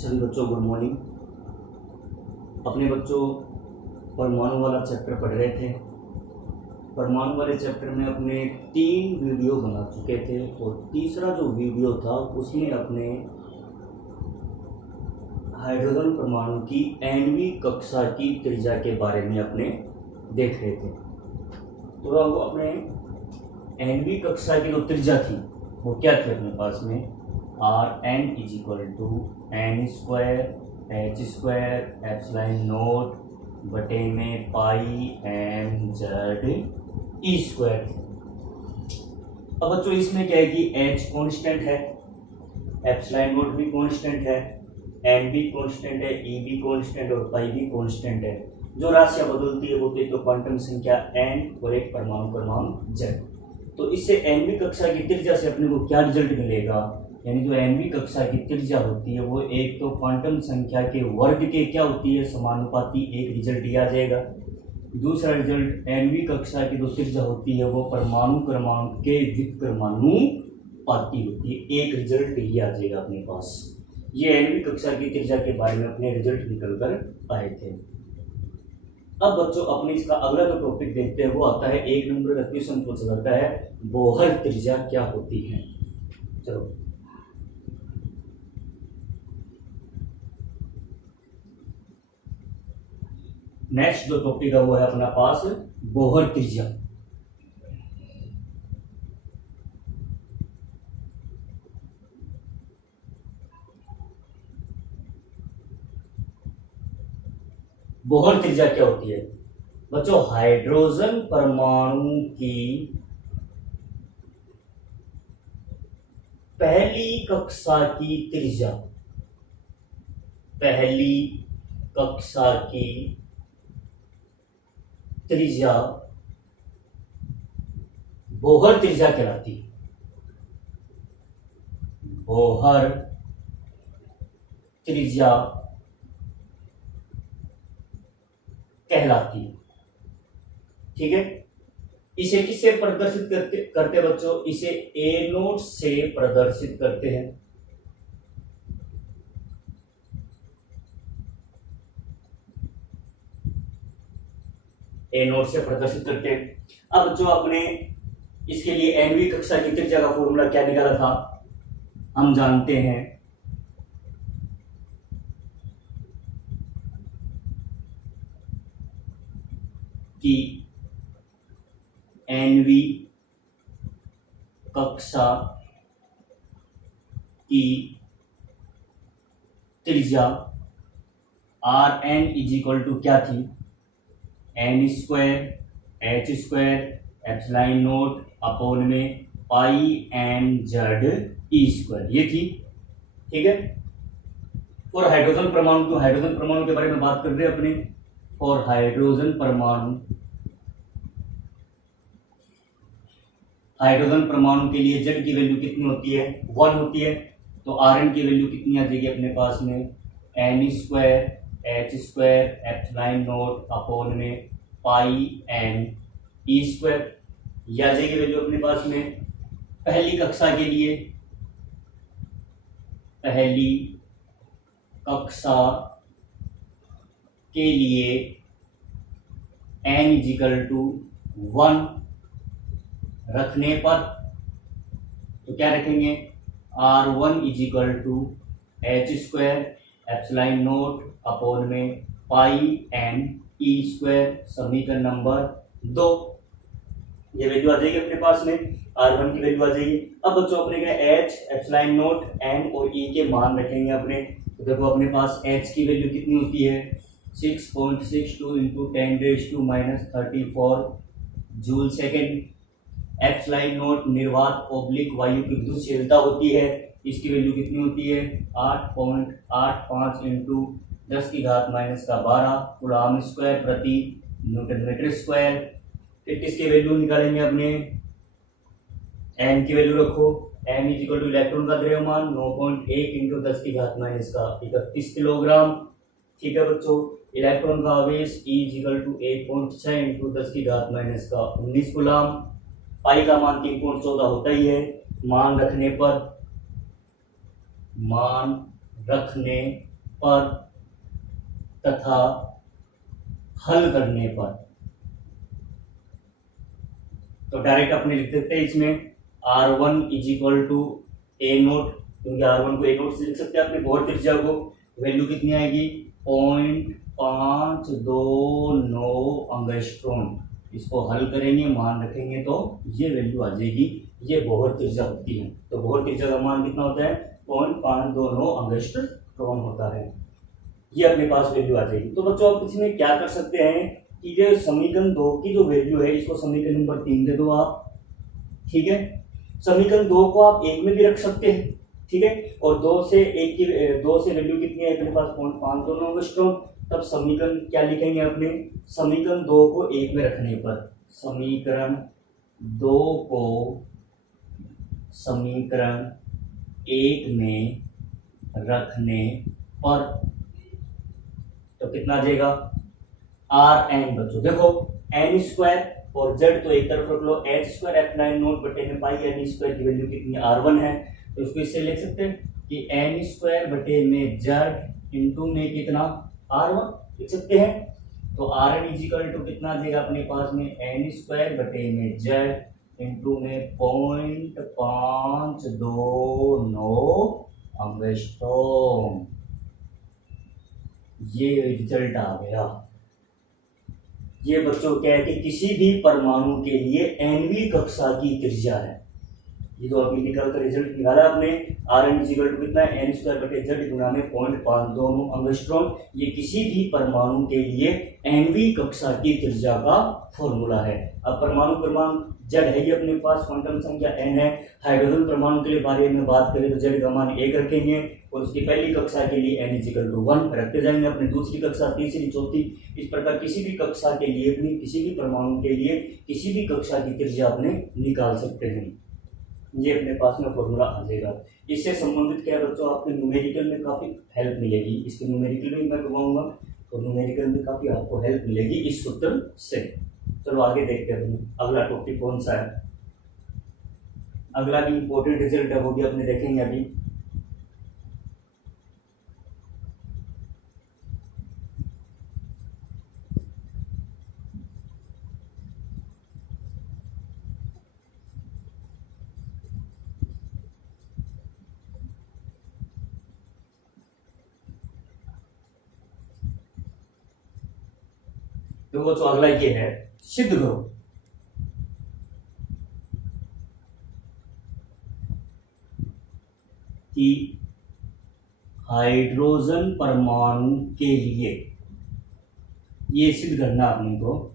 सभी बच्चों good morning. अपने बच्चों परमाणु वाला चैप्टर पढ़ रहे थे। परमाणु वाले चैप्टर में अपने 3 वीडियो बना चुके थे और तीसरा जो वीडियो था उसमें अपने हाइड्रोजन परमाणु की nवीं कक्षा की त्रिज्या के बारे में अपने देख रहे थे। तो अब अपने nवीं कक्षा की जो त्रिज्या थी वो क्या थी अपने पास में, Rn = n² h² बटे में πmz e²। अब बच्चों इसमें क्या है कि h कांस्टेंट है, ε0 भी कांस्टेंट है, n भी कांस्टेंट है, e भी कांस्टेंट और π भी कांस्टेंट है। जो राशियां बदलती है वो तो क्वांटम संख्या n और एक परमाणु क्रमांक z। तो इससे nवीं कक्षा की त्रिज्या से अपने को क्या रिजल्ट मिलेगा, यानी जो nवीं कक्षा की त्रिज्या होती है वो एक तो क्वांटम संख्या के वर्ग के क्या होती है समानुपाती, एक रिजल्ट ये आ जाएगा। दूसरा रिजल्ट nवीं कक्षा की जो त्रिज्या होती है वो परमाणु क्रमांक के व्युत्क्रमानुपाती होती है, एक रिजल्ट ये आ जाएगा अपने पास। ये nवीं कक्षा की त्रिज्या के बारे में अपने रिजल्ट निकल कर आए थे। अब बच्चों अपने इसका अगला जो टॉपिक देखते हैं वो आता है 1 नंबर का क्वेश्चन पूछा जाता है बोहर त्रिज्या क्या होती है। चलो नेक्स्ट जो टॉपिक है वो है अपना पास बोहर त्रिज्या। बोहर त्रिज्या क्या होती है बच्चों, हाइड्रोजन परमाणु की पहली कक्षा की त्रिज्या, पहली कक्षा की त्रिज्या बोहर त्रिज्या कहलाती है। बोहर त्रिज्या कहलाती है, ठीक है। इसे किससे प्रदर्शित करते बच्चों, इसे A0 से प्रदर्शित करते हैं। A0 से प्रदर्शित करते हैं। अब जो अपने इसके लिए nवीं कक्षा की त्रिज्या का फॉर्मूला क्या निकाला था, हम जानते हैं कि nवीं कक्षा की त्रिज्या Rn = क्या थी, n² h² ε0 अपॉन में πmz e², ये थी, ठीक है। और हाइड्रोजन परमाणु के बारे में बात कर रहे हैं अपने। और हाइड्रोजन परमाणु के लिए z की वैल्यू कितनी होती है, 1 होती है। तो Rn की वैल्यू कितनी आ जाएगी अपने पास में, n² h² ε0 अपॉन में πm e², यह आ जाएगी वैल्यू अपने पास में। पहली कक्षा के लिए, पहली कक्षा के लिए n = 1 रखने पर तो क्या रखेंगे, R1 = h² ε0 अपॉन में πm e², समीकरण नंबर 2। ये वैल्यू आ जाएगी अपने पास में, R1 की वैल्यू आ जाएगी। अब बच्चों अपने क्या h ε0 n और e के मान रखेंगे अपने। तो देखो अपने पास h की वैल्यू कितनी होती है, 6.62 × 10⁻34 जूल सेकेंड। ε0 निर्वात / वायु की विद्युतशीलता होती है, इसकी वैल्यू कितनी होती है, 8.85 × 10⁻12 कूलम्ब² प्रति न्यूटन मीटर स्क्वायर। फिर किसकी वैल्यू निकालेंगे अपने, n की वैल्यू रखो, m = इलेक्ट्रॉन का द्रव्यमान 9.1 × 10⁻31 किलोग्राम, ठीक है बच्चों। इलेक्ट्रॉन का आवेश E = 1.6 × 10⁻19 कूलम्ब। पाई का मान 3.14 होता ही है। मान रखने पर तथा हल करने पर, तो डायरेक्ट अपने लिख देते हैं इसमें R1 is equal to a naught, क्योंकि R1 को ए नोट से लिख सकते हैं अपने बोहर त्रिज्या को। वैल्यू कितनी आएगी 0.529 एंगस्ट्रॉम। इसको हल करेंगे, मान रखेंगे तो ये वैल्यू आ जाएगी। ये बोहर त्रिज्या होती है, तो बोहर त्रिज्या का मान कितना होता है 0.529 एंगस्ट्रॉम होता है। ये अपने पास वैल्यू आ जाएगी। तो बच्चों आप इसमें क्या कर सकते हैं कि ये समीकरण 2 की जो वैल्यू है इसको समीकरण नंबर 3 दे दो आप, ठीक है। समीकरण 2 को आप 1 में भी रख सकते हैं, ठीक है। और 2 से वैल्यू कितनी है अपने पास 0.529 एंगस्ट्रॉम। तब समीकरण क्या लिखेंगे अपने, समीकरण 2 को 1 में रखने पर, समीकरण 2 को समीकरण 1 में रखने पर तो कितना आ जाएगा Rn। बच्चों देखो n स्क्वायर और z तो एक तरफ रख लो, h स्क्वायर f9 नोट बटे में पाई n स्क्वायर की वैल्यू कितनी R1 है, तो इसको इससे लिख सकते हैं कि n स्क्वायर बटे में z इंटू में कितना R1 लिख सकते हैं। तो Rn इजिकल टू कितना आ जाएगा अपने पास में n स्क्वायर बटे में z इंटू में 0.529 एंगस्ट्रॉम। ये रिजल्ट आ गया। ये बच्चों क्या है कि किसी भी परमाणु के लिए nवीं कक्षा की त्रिज्या है। ये तो अभी निकल कर रिजल्ट निकाला आपने, Rn इक्वल टू कितना है n स्क्वायर बटे z गुना में 0.529 एंगस्ट्रॉम। ये किसी भी परमाणु के लिए nवीं कक्षा की त्रिज्या का फॉर्मूला है। अब परमाणु क्रमांक z है ये अपने पास, क्वांटम संख्या n है। हाइड्रोजन परमाणु के बारे में बात करें तो z का मान 1 रखेंगे और उसकी पहली कक्षा के लिए n इक्वल टू 1 रखते जाएंगे। अपनी दूसरी कक्षा, तीसरी, चौथी, इस प्रकार किसी भी कक्षा के लिए अपनी किसी भी परमाणु के लिए किसी भी कक्षा की त्रिज्या अपने निकाल सकते हैं। ये अपने पास में फॉर्मूला आ जाएगा। इससे संबंधित क्या बच्चों आपके न्यूमेरिकल में काफी हेल्प मिलेगी। इसके न्यूमेरिकल में मैं करवाऊंगा तो न्यूमेरिकल में काफी आपको हेल्प मिलेगी इस सूत्र से। चलो आगे देखते हैं अगला टॉपिक कौन सा है। अगला भी इंपॉर्टेंट रिजल्ट है, वो भी अपने देखेंगे अभी। तो वो तो अगला ये है, सिद्ध करो कि हाइड्रोजन परमाणु के लिए, ये सिद्ध करना अपने को,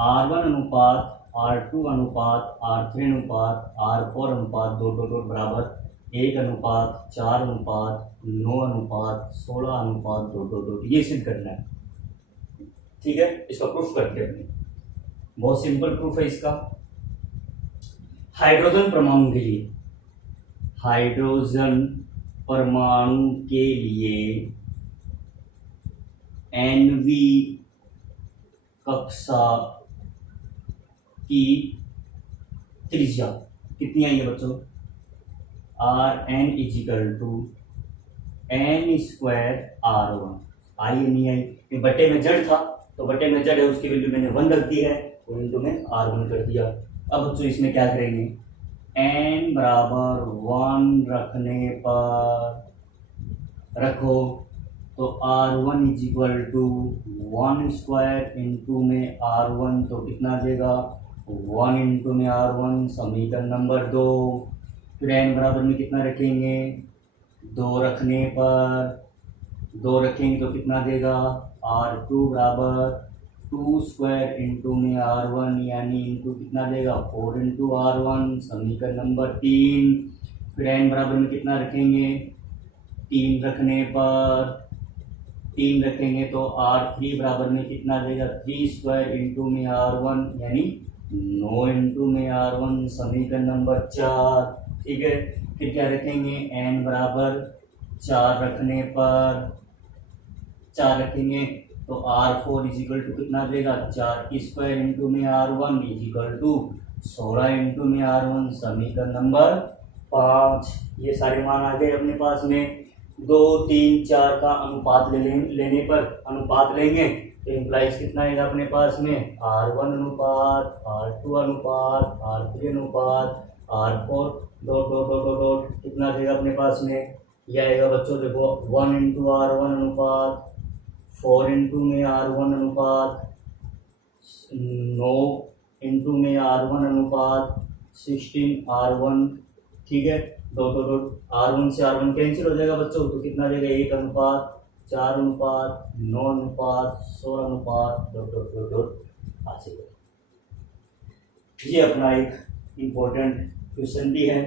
R1 अनुपात R2 अनुपात R3 अनुपात R4 अनुपात 2 बराबर 1 अनुपात 4 अनुपात 9 अनुपात 16 अनुपात 2, ये सिद्ध करना है, ठीक है। इसका प्रूफ करते हैं, बहुत सिंपल प्रूफ है इसका। हाइड्रोजन परमाणु के लिए, हाइड्रोजन परमाणु के लिए nवीं कक्षा की त्रिज्या कितनी आई है बच्चों, Rn is equal to n square R1। आई नहीं आई, ये बटे में जड़ था तो बटे में जड़ है, उसकी वैल्यू मैंने 1 रख दी है और इनको मैं R1 कर दिया। अब बच्चों इसमें क्या करेंगे, n बराबर 1 रखने पर रखो तो R1 is equal to 1 square into में R1 तो कितना आ जाएगा 1 इंटू में R1, समीकरण नंबर 2। फिर n बराबर में कितना रखेंगे 2 रखने पर 2 रखेंगे तो कितना देगा R2 बराबर 2 स्क्वायर इंटू में R1 यानी इंटू कितना देगा 4 इंटू R1, समीकरण नंबर 3। फिर n बराबर में कितना रखेंगे 3 रखने पर 3 रखेंगे तो R3 बराबर में कितना देगा 3 स्क्वायर इंटू में R1 यानी 9 इंटू में R1, समीकरण नंबर 4, ठीक है। फिर क्या रखेंगे n बराबर 4 रखने पर 4 रखेंगे तो R4 इजिकल टू कितना देगा 4 स्क्वायर इंटू में R1 इजिकल टू 16 इंटू में R1, समीकरण नंबर 5। ये सारे मान आ गए अपने पास में। 2 3 4 का अनुपात लेने पर अनुपात लेंगे तो इम्प्लाइज कितना आएगा अपने पास में R1 अनुपात R2 अनुपात R3 अनुपात R4 dot dot dot dot dot कितना देगा अपने पास में यह आएगा बच्चों देखो 1 इंटू R1 अनुपात 4 इंटू में R1 अनुपात 9 इंटू में R1 अनुपात 16 R1 ठीक है डॉट डॉट डॉट R1 से R1 कैंसिल हो जाएगा बच्चों तो कितना देगा 1 अनुपात 4 अनुपात 9 अनुपात 16 अनुपात डॉट डॉट डॉट डॉट ऐसे ये अपना एक इम्पोर्टेंट क्वेश्चन भी है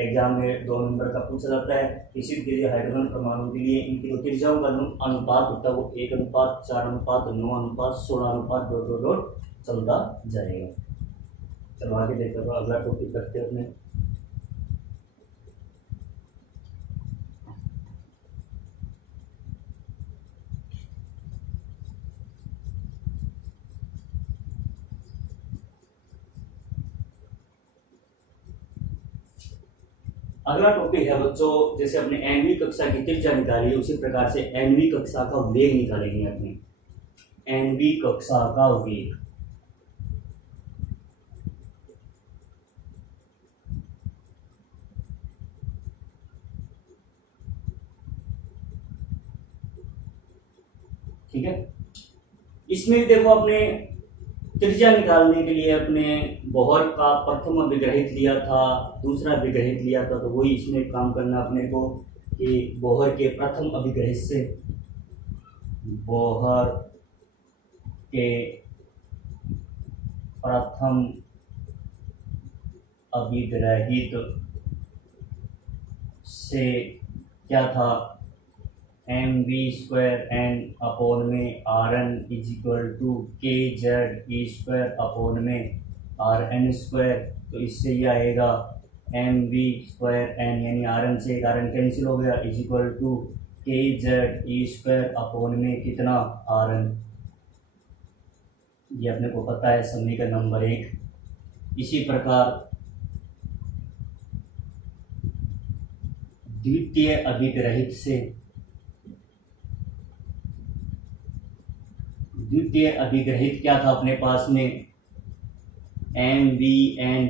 एग्जाम में 2 नंबर का पूछा जाता है किसी के लिए हाइड्रोजन परमाणु के लिए इनकी जो त्रिज्याओं का अनुपात होता है वो 1 अनुपात 4 अनुपात 9 अनुपात 16 अनुपात डॉट डॉट डॉट चलता जाएगा। चलो आगे देखते हैं अगला टॉपिक करते हैं अपने अगला टॉपिक है बच्चों जैसे अपने 9वीं कक्षा की त्रिज्या निकाली उसी प्रकार से 9वीं कक्षा का वेग निकालेंगे अपने 9वीं कक्षा का वेग। ठीक है इसमें देखो अपने त्रिज्या निकालने के लिए अपने बोहर का प्रथम अभिग्रहित लिया था दूसरा अभिग्रहित लिया था तो वही इसमें काम करना अपने को कि बोहर के प्रथम अभिग्रहित से बोहर के प्रथम अभिग्रहित से क्या था mv² अपॉन में Rn is equal to kz² upon में Rn²। तो इससे ये आएगा mv² यानी Rn से Rn कैंसिल हो गया इजिक्वल टू kz² अपॉन में कितना Rn। ये अपने को पता है समीकरण नंबर 1। इसी प्रकार द्वितीय अभिग्रहित से द्वितीय अभिग्रहित क्या था अपने पास में mvn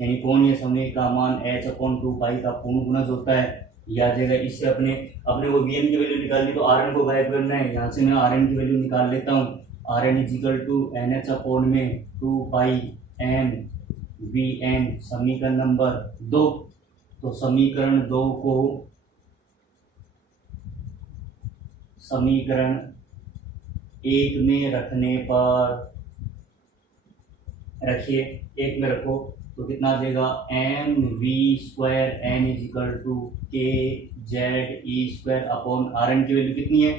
यानी कोणीय समय का मान h/2 का पूर्ण गुणज होता है याद जगह इससे अपने को vn की वैल्यू निकालनी तो Rn को गायब करना है। यहाँ से मैं Rn की वैल्यू निकाल लेता हूँ Rn is equal to NH/2 mvn समीकरण नंबर 2। तो समीकरण 2 को समीकरण 1 में रखने पर रखिए 1 में रखो तो कितना देगा mv² n is equal to kze² upon Rn की वैल्यू कितनी है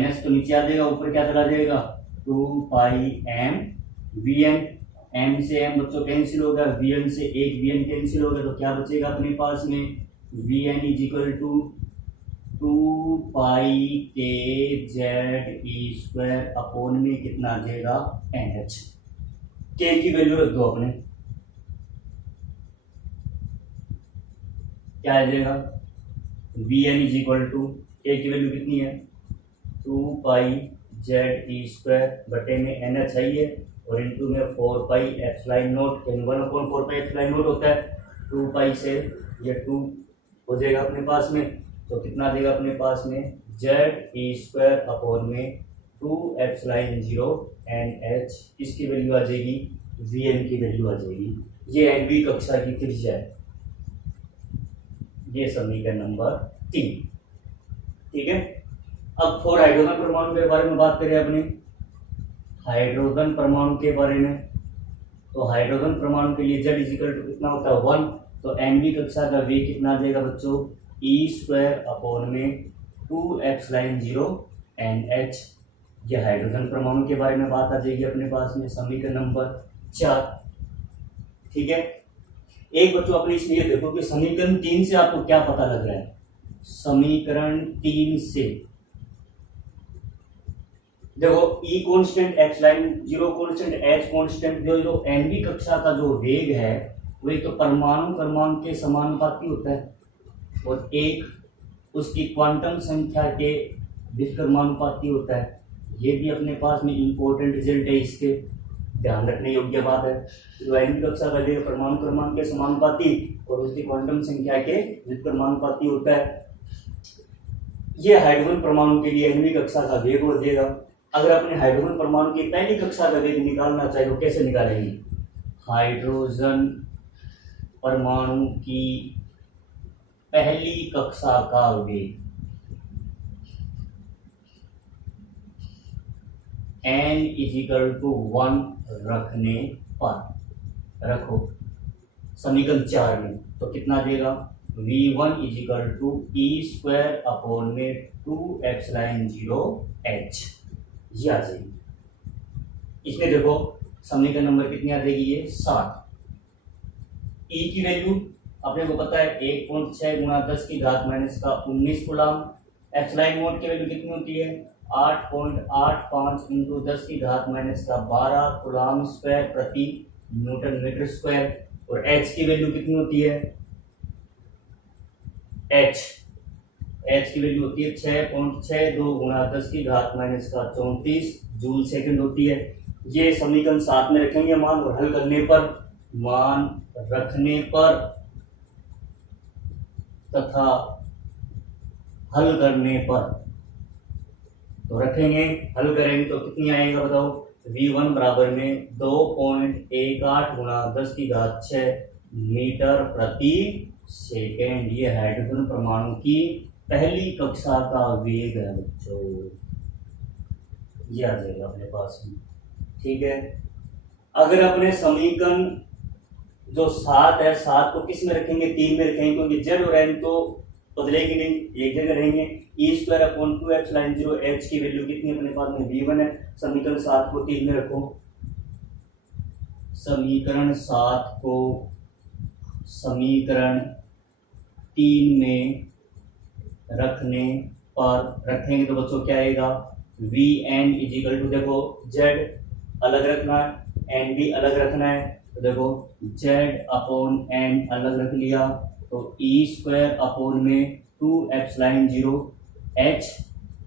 ns तो नीचे आ जाएगा ऊपर क्या चला जाएगा 2πm vn m से m बच्चों कैंसिल होगा vn से एक vn कैंसिल होगा तो क्या बचेगा अपने पास में vn is equal to 2πkze² upon में कितना आ जाएगा nh। k की वैल्यू रख दो अपने क्या आ जाएगा vn इजिकल टू k की वैल्यू कितनी है 2πze² बटे में nh चाहिए और इनटू में 4πε0 1/4πε0 होता है 2π से ये 2 हो जाएगा अपने पास में तो कितना देगा अपने पास में ze² अपॉन में 2ε0 nh इसकी वैल्यू आ जाएगी vn की वैल्यू आ जाएगी। ये 9वीं कक्षा की त्रिज्या है ये समीकरण नंबर 3। ठीक है अब 4 हाइड्रोजन परमाणु के बारे में बात करें अपने हाइड्रोजन परमाणु के बारे में। तो हाइड्रोजन परमाणु के लिए z इजिकल टू कितना होता है 1 तो 9वीं कक्षा का वेग कितना देगा बच्चों e² अपॉन में 2ε0 nh। यह हाइड्रोजन परमाणु के बारे में बात आ जाएगी अपने पास में समीकरण नंबर 4। ठीक है एक बच्चों अपने इसलिए देखो कि समीकरण 3 से आपको क्या पता लग रहा है। समीकरण 3 से देखो E constant ε0 constant h constant जो 9वीं कक्षा का जो वेग है वो एक तो परमाणु क्रमांक के समानुपाती होता है और एक उसकी क्वांटम संख्या के व्युत्क्रमानुपाती होता है। ये भी अपने पास में इंपॉर्टेंट रिजल्ट है, इसके ध्यान रखने योग्य बात है। तो एनवी कक्षा का वेग परमाणु क्रमांक के समानुपाती और उसकी क्वांटम संख्या के व्युत्क्रमानुपाती होता है। ये हाइड्रोजन परमाणु के लिए एनवी कक्षा का वेग हो जाएगा। अगर अपने हाइड्रोजन परमाणु की पहली कक्षा का वेग निकालना चाहे तो कैसे निकालेंगे? हाइड्रोजन परमाणु की पहली कक्षा का वेग n = 1 रखने पर, रखो समीकरण 4 में, तो कितना देगा? v1 = e²/2ε0h, ये आ जाएगी। इसमें देखो समीकरण नंबर कितनी आ जाएगी? ये 7। E की वैल्यू अपने को पता है 1.6 × 10⁻⁻19 कूलम। एप्सिलॉन नॉट की वैल्यू कितनी होती है? 8.85 × 10⁻12 कूलम स्क्वायर प्रति न्यूटन मीटर स्क्वायर। और H की वैल्यू कितनी होती है? H की वैल्यू होती है 6.62 × 10⁻34 जूल सेकंड होती है। ये समीकरण 7 में रखेंगे मान, और हल करने पर, मान रखने पर तथा हल करने पर, तो रखेंगे, हल करेंगे तो कितनी आएगा बताओ? v1 बराबर में 2.18 × 10⁻6 मीटर प्रति सेकेंड। ये हाइड्रोजन परमाणु की पहली कक्षा का वेग है बच्चों, ये आ जाएगा अपने पास में। ठीक है, अगर अपने समीकरण जो 7 है, 7 को किस में रखेंगे? 3 में रखेंगे, क्योंकि z और n तो बदलेगी नहीं, एक जगह रहेंगे। e²/2ε0h की वैल्यू कितनी अपने पास में? v1 है। समीकरण 7 को 3 में रखो, समीकरण 7 को समीकरण 3 में रखने पर, रखेंगे तो बच्चों क्या आएगा? vn = देखो z अलग रखना है, n भी अलग रखना है, तो देखो z/n अलग रख लिया, तो e²/2ε0h।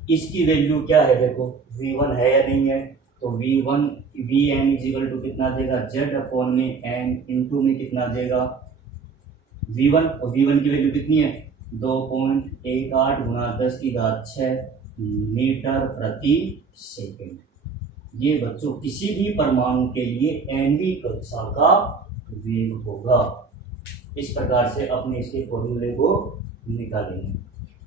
इसकी वैल्यू क्या है? देखो v1 है या नहीं है, तो vn = कितना देगा? z/n इंटू में कितना देगा? v1, और v1 की वैल्यू कितनी है? 2.18 × 10⁻6 मीटर प्रति सेकेंड। ये बच्चों किसी भी परमाणु के लिए एनवी कक्षा का वेग होगा। इस प्रकार से अपने इसके फॉर्मूले को निकालेंगे।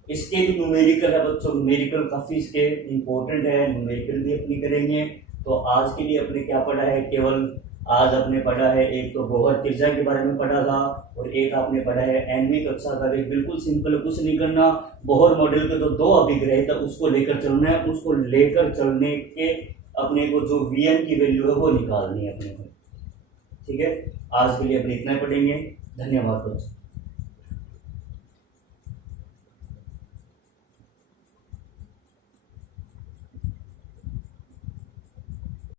इसके भी न्यूमेरिकल है बच्चों, न्यूमेरिकल काफी इसके इंपॉर्टेंट है, न्यूमेरिकल भी अपनी करेंगे। तो आज के लिए अपने क्या पढ़ा है? केवल आज आपने पढ़ा है, एक तो बोहर त्रिज्या के बारे में पढ़ा था, और एक आपने पढ़ा है एनवी कक्षा का वेग। बिल्कुल सिंपल, कुछ नहीं करना। बोहर मॉडल के तो 2 अभिग्रह था, उसको लेकर चलना है। उसको लेकर चलने के अपने को जो वीएन की वैल्यू है वो निकालनी है अपने को। ठीक है, आज के लिए अपने इतना पढ़ेंगे। धन्यवाद बच्चों।